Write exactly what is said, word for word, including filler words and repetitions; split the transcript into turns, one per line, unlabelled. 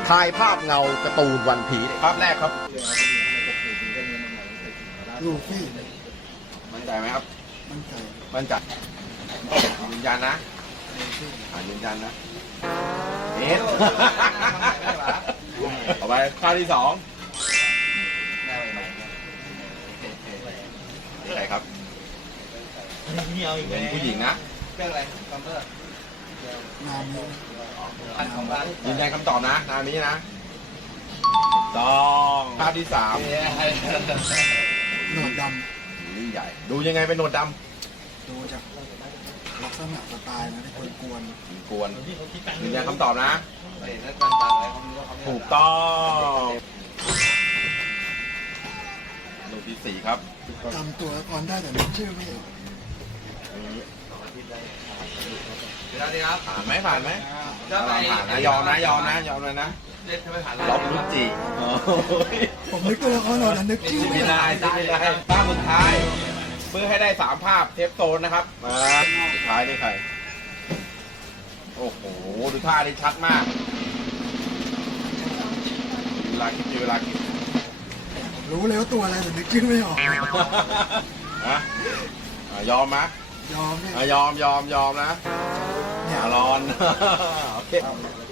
ถ่ายภาพเงาการ์ตูนวันพีภาพแรกครับ
ลูฟี่
มั่นใจไหมครับ
มั่นใจ
มั่นใจยืนยันนะอ่ายืนยันนะเอ็ดต่อไปภาพที่สองนี่ใครครับเป็นผู้หญิงนะ
เรื่องอะไรคอมเตอร์
นามนี้
อันของบ้าน
ยืนยันคำตอบนะนามนี้นะต้องภาพที่สาม
หนวดด
นี่ใหญ่ ดูยังไงเป็นหนวดด
ำดูจากลักษณะสไตล์นะที่คนกวน
ำกวนยืนยันคำตอบนะ
เฮ้ยนั่นมันตังอะไรเขาไม่รู้เขาไม่
ถูกต้องรูปที่สี่ครับ
จำตัวละครได้แต่นึกชื่อไม่ออก
เดี๋ยวนี้ครับ
ผ่านไหมผ่านไหม
จะไป
ผ่านนะยอมนะยอมนะยอมเลยนะ
เล่นจะไปผ่าน
ล็อกลุจิ
ผมนึกตัวละครออกแต่นึกชื่อไม่
ไม่
ออ
ได้
ก
ไม่ได้ภาพสุดท้ายเพื่อให้ได้สามภาพเทปโซนนะครับมาสุดท้ายนี่ใครโอ้โหดูท่านี่ชัดมากเวลาคิดมีเวลาคิด
รู้เลยว่าตัวอะไรแต่นึกชื่อไม่ออก
นะอ่ะยอมไหม
ยอมเนี่ย
อ่ะยอมยอมยอมนะ
เนี่ย
อ่ะรอนโอเค